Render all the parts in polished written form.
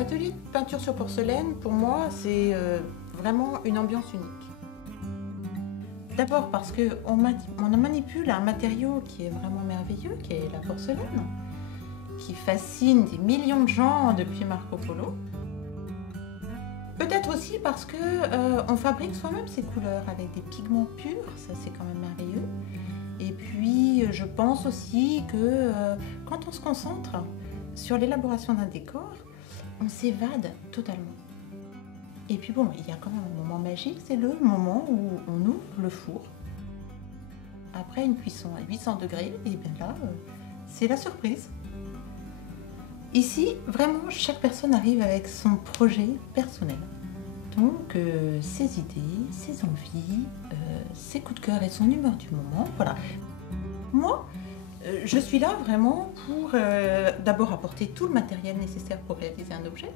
atelier de peinture sur porcelaine, pour moi, c'est vraiment une ambiance unique. D'abord parce qu'on manipule un matériau qui est vraiment merveilleux, qui est la porcelaine, qui fascine des millions de gens depuis Marco Polo. Peut-être aussi parce qu'on fabrique soi-même ses couleurs avec des pigments purs, ça c'est quand même merveilleux. Et puis je pense aussi que quand on se concentre sur l'élaboration d'un décor, on s'évade totalement. Et puis bon, il y a quand même un moment magique, c'est le moment où on ouvre le four. Après une cuisson à 800 degrés, et bien là, c'est la surprise. Ici, vraiment, chaque personne arrive avec son projet personnel. Donc, ses idées, ses envies, ses coups de cœur et son humeur du moment, voilà. Moi, je suis là vraiment pour d'abord apporter tout le matériel nécessaire pour réaliser un objet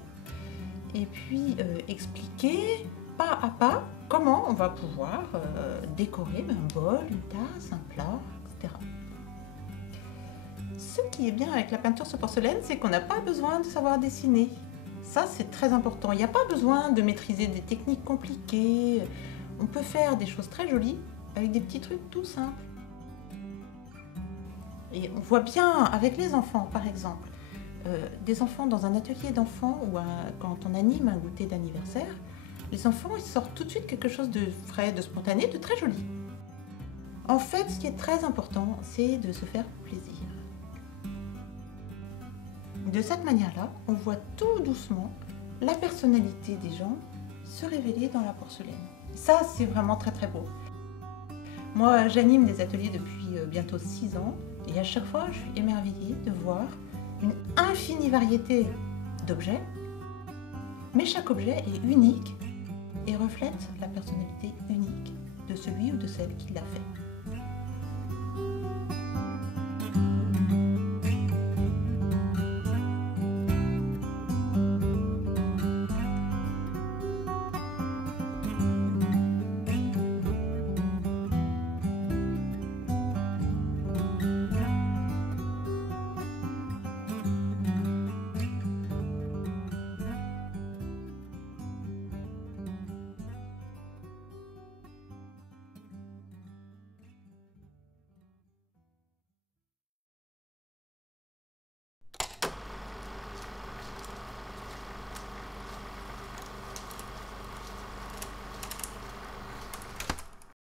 et puis expliquer pas à pas comment on va pouvoir décorer un bol, une tasse, un plat, etc. Ce qui est bien avec la peinture sur porcelaine, c'est qu'on n'a pas besoin de savoir dessiner. Ça, c'est très important. Il n'y a pas besoin de maîtriser des techniques compliquées. On peut faire des choses très jolies avec des petits trucs tout simples. Et on voit bien avec les enfants, par exemple, des enfants dans un atelier d'enfants ou quand on anime un goûter d'anniversaire, les enfants ils sortent tout de suite quelque chose de frais, de spontané, de très joli. En fait, ce qui est très important, c'est de se faire plaisir. De cette manière-là, on voit tout doucement la personnalité des gens se révéler dans la porcelaine. Ça, c'est vraiment très très beau. Moi, j'anime des ateliers depuis bientôt 6 ans et à chaque fois, je suis émerveillée de voir une infinie variété d'objets, mais chaque objet est unique et reflète la personnalité unique de celui ou de celle qui l'a fait.